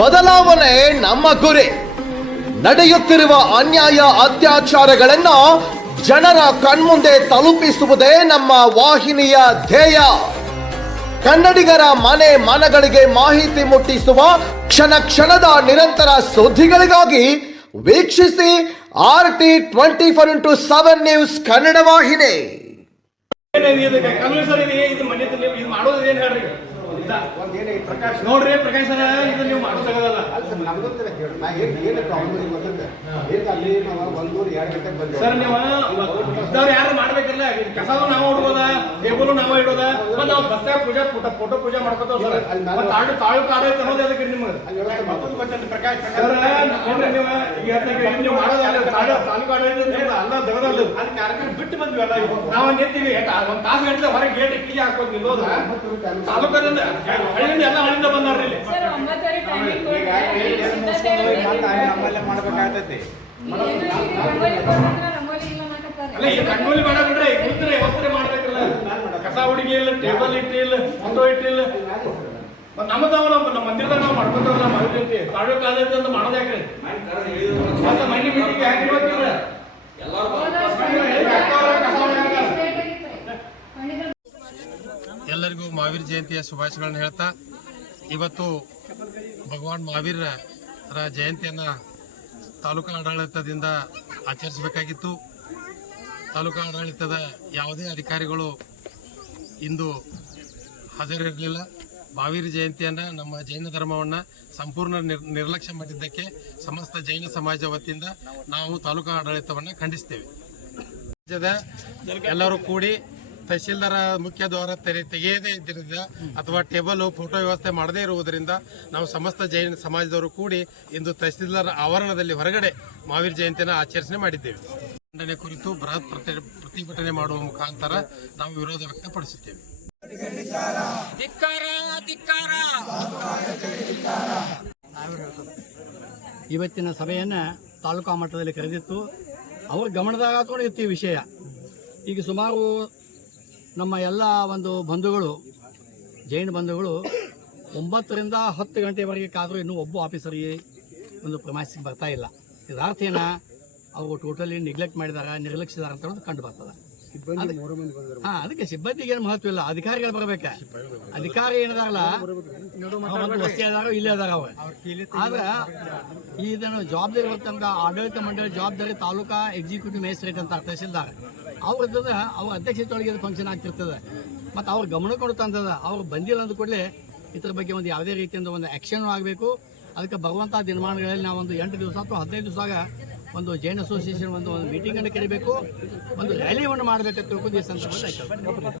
ಬದಲಾವಣೆ ನಮ್ಮ ಗುರಿ. ನಡೆಯುತ್ತಿರುವ ಅನ್ಯಾಯ ಅತ್ಯಾಚಾರಗಳನ್ನು ಜನರ ಕಣ್ಮುಂದೆ ತಲುಪಿಸುವುದೇ ನಮ್ಮ ವಾಹಿನಿಯ ಧ್ಯೇಯ. ಕನ್ನಡಿಗರ ಮನೆ ಮನಗಳಿಗೆ ಮಾಹಿತಿ ಮುಟ್ಟಿಸುವ ಕ್ಷಣ ಕ್ಷಣದ ನಿರಂತರ ಸುದ್ದಿಗಳಿಗಾಗಿ ವೀಕ್ಷಿಸಿ RT24x7 ನ್ಯೂಸ್ ಕನ್ನಡ ವಾಹಿನಿ. ನೋಡ್ರಿ ಪ್ರಕಾಶ್ ಸರ್, ಇದು ನೀವು ಮಾಡೋದಾಗಲ್ಲ. ಸರ್ ನೀವು ಇದ್ದವ್ರು ಯಾರು ಮಾಡ್ಬೇಕಲ್ಲ, ಕಸವು ನಾವು ಇಡ್ಬೋದ, ಟೇಬಲ್ ನಾವು ಇಡೋದ, ನಾವು ಬಸ್ತಾಗ ಪೂಜೆ ಫೋಟೋ ಪೂಜೆ ಮಾಡ್ಕೋತಾವ ಸರ್. ತಾಳು ಆಡೋದು ಅನ್ನೋದು ಅದಕ್ಕೆ ನಿಮ್ಗೆ ಪ್ರಕಾಶ್ ಸರ್ ನೋಡ್ರಿ, ನೀವು ಮಾಡೋದಲ್ಲ ತಾಲೂಕು ಆಡೋದು ಅಲ್ಲ ದಗದಲ್ಲ, ಅಲ್ಲಿ ಕಾರ್ಯಕ್ರಮ ಬಿಟ್ಟು ಬಂದ್ವಿ ಅಲ್ಲ. ನಾವು ನಿಂತೀವಿ ಒಂದು ತಾಸು ಗಂಟೆ ಹೊರಗೆ ಗೇಟ್ ಕಿಡಿಗೆ ಹಾಕೋದು ನಿಲ್ಲೋದ. ತಾಲೂಕದಿಂದ ಹಳ್ಳಿಯಿಂದ ಎಲ್ಲ ಹಳ್ಳಿಯಿಂದ ಬಂದಾರ್ರಿ ಇಲ್ಲಿ. ನಮ್ಮಲ್ಲೇ ಮಾಡ್ಬೇಕಾಗ್ತೈತಿ. ಅಲ್ಲ ಈ ರಂಗೋಲಿ ಬೇಡ ಬಿಡ್ರಿ, ಕುಂತ್ರೆ ವಸ್ತ್ರ ಮಾಡ್ಬೇಕಲ್ಲ. ಕಸ ಹುಡುಗಿ ಇಲ್ಲ, ಟೇಬಲ್ ಇಟ್ಟಿಲ್ಲ, ಫೋಟೋ ಇಟ್ಟಿಲ್ಲ. ನಮ್ಮದವಲ್ಲ ನಮ್ಮ ಮಂದಿರದಾಗ ನಾವು ಮಾಡ್ಕೊತಾವಲ್ಲ ಮದುವೆ ತಾಲೂಕು ಆದೈತಿ ಅಂತ ಮಾಡೋದು ಯಾಕ್ರಿ? ಮತ್ತೆ ಮನೆ ಮೀಟಿಂಗ್ ಯಾಕೆ ಇರ್ಬೇಕಿಲ್ಲ? ಎಲ್ಲರಿಗೂ ಮಹಾವೀರ ಜಯಂತಿಯ ಶುಭಾಶಯಗಳನ್ನು ಹೇಳ್ತಾ, ಇವತ್ತು ಭಗವಾನ್ ಮಹಾವೀರರ ಜಯಂತಿಯನ್ನು ತಾಲೂಕು ಆಡಳಿತದಿಂದ ಆಚರಿಸಬೇಕಾಗಿತ್ತು. ತಾಲೂಕು ಆಡಳಿತದ ಯಾವುದೇ ಅಧಿಕಾರಿಗಳು ಇಂದು ಹಾಜರಿರಲಿಲ್ಲ. ಮಹಾವೀರ ಜಯಂತಿಯನ್ನು, ನಮ್ಮ ಜೈನ ಧರ್ಮವನ್ನು ಸಂಪೂರ್ಣ ನಿರ್ಲಕ್ಷ್ಯ ಮಾಡಿದ್ದಕ್ಕೆ ಸಮಸ್ತ ಜೈನ ಸಮಾಜ ವತಿಯಿಂದ ನಾವು ತಾಲೂಕು ಆಡಳಿತವನ್ನು ಖಂಡಿಸ್ತೇವೆ. ರಾಜ್ಯದ ಎಲ್ಲರೂ ಕೂಡಿ ತಹಶೀಲ್ದಾರ ಮುಖ್ಯ ದ್ವಾರ ತೆಗೆಯದೇ ಇದ್ದರಿಂದ ಅಥವಾ ಟೇಬಲ್ ಫೋಟೋ ವ್ಯವಸ್ಥೆ ಮಾಡದೇ ಇರುವುದರಿಂದ ನಾವು ಸಮಸ್ತ ಜೈನ ಸಮಾಜದವರು ಕೂಡಿ ಇಂದು ತಹಶೀಲ್ದಾರ್ ಆವರಣದಲ್ಲಿ ಹೊರಗಡೆ ಮಹಾವೀರ ಜಯಂತಿಯನ್ನು ಆಚರಣೆ ಮಾಡಿದ್ದೇವೆ. ಖಂಡನೆ ಕುರಿತು ಬೃಹತ್ ಪ್ರತಿಭಟನೆ ಮಾಡುವ ಮುಖಾಂತರ ನಾವು ವಿರೋಧ ವ್ಯಕ್ತಪಡಿಸುತ್ತೇವೆ. ಇವತ್ತಿನ ಸಭೆಯನ್ನು ತಾಲೂಕಾ ಮಟ್ಟದಲ್ಲಿ ಕರೆದಿತ್ತು. ಅವ್ರ ಗಮನದಾಗ ಕೂಡ ಇತ್ತು ಈ ವಿಷಯ. ಈಗ ಸುಮಾರು ನಮ್ಮ ಎಲ್ಲ ಒಂದು ಬಂಧುಗಳು, ಜೈನ ಬಂಧುಗಳು 9 ರಿಂದ 10 ಗಂಟೆವರೆಗೆ ಕಾದರೂ ಇನ್ನೂ ಒಬ್ಬ ಆಫೀಸರಿಗೆ ಒಂದು ಪ್ರಮಾಸಿಗೆ ಬರ್ತಾ ಇಲ್ಲ. ಇದರ ಅರ್ಥ ಏನ? ಅವರು ಟೋಟಲಿ ನೆಗ್ಲೆಕ್ಟ್ ಮಾಡಿದಾರ, ನಿರ್ಲಕ್ಷಿಸಿದಾರ ಅಂತ ಕಂಡು ಬರ್ತದೆ. ಅದಕ್ಕೆ ಸಿಬ್ಬಂದಿಗೆ ಏನು ಮಹತ್ವ ಇಲ್ಲ, ಅಧಿಕಾರಿಗಳು ಬರಬೇಕ. ಅಧಿಕಾರಿ ಏನಿದಾರಲ್ಲ, ವಸ್ತಿ ಅದಾರ, ಇಲ್ಲೇ ಅದಾರ. ಅವ್ರ ಆದ್ರೆ ಇದನ್ನು ಜವಾಬ್ದಾರಿ ಇರುತ್ತಂತ ಆಡಳಿತ ಮಂಡಳಿ ಜವಾಬ್ದಾರಿ ತಾಲೂಕಾ ಎಕ್ಸಿಕ್ಯೂಟಿವ್ ಮ್ಯಾಜಿಸ್ಟ್ರೇಟ್ ಅಂತ ತಹಸೀಲ್ದಾರ್ ಅವ್ರದ್ದು ಅವ್ರ ಅಧ್ಯಕ್ಷತೆ ಒಳಗೆ ಫಂಕ್ಷನ್ ಆಗ್ತಿರ್ತದೆ. ಮತ್ತು ಅವ್ರ ಗಮನ ಕೊಡುತ್ತಂತದ. ಅವ್ರು ಬಂದಿಲ್ಲ ಅಂದ ಕೂಡಲೇ ಇದ್ರ ಬಗ್ಗೆ ಒಂದು ಯಾವುದೇ ರೀತಿಯಿಂದ ಒಂದು ಆ್ಯಕ್ಷನ್ ಆಗಬೇಕು. ಅದಕ್ಕೆ ಬರುವಂಥ ದಿನಮಾನಗಳಲ್ಲಿ ನಾವು ಒಂದು 8 ದಿವಸ ಅಥವಾ 15 ದಿವಸ ಒಂದು ಜೈನ್ ಅಸೋಸಿಯೇಷನ್ ಒಂದು ಮೀಟಿಂಗನ್ನು ಕರಿಬೇಕು, ಒಂದು ರ್ಯಾಲಿಯನ್ನು ಮಾಡಬೇಕಂತ ತಿಳ್ಕೊಂಡು ಈ ಸಂದರ್ಭದಲ್ಲಿ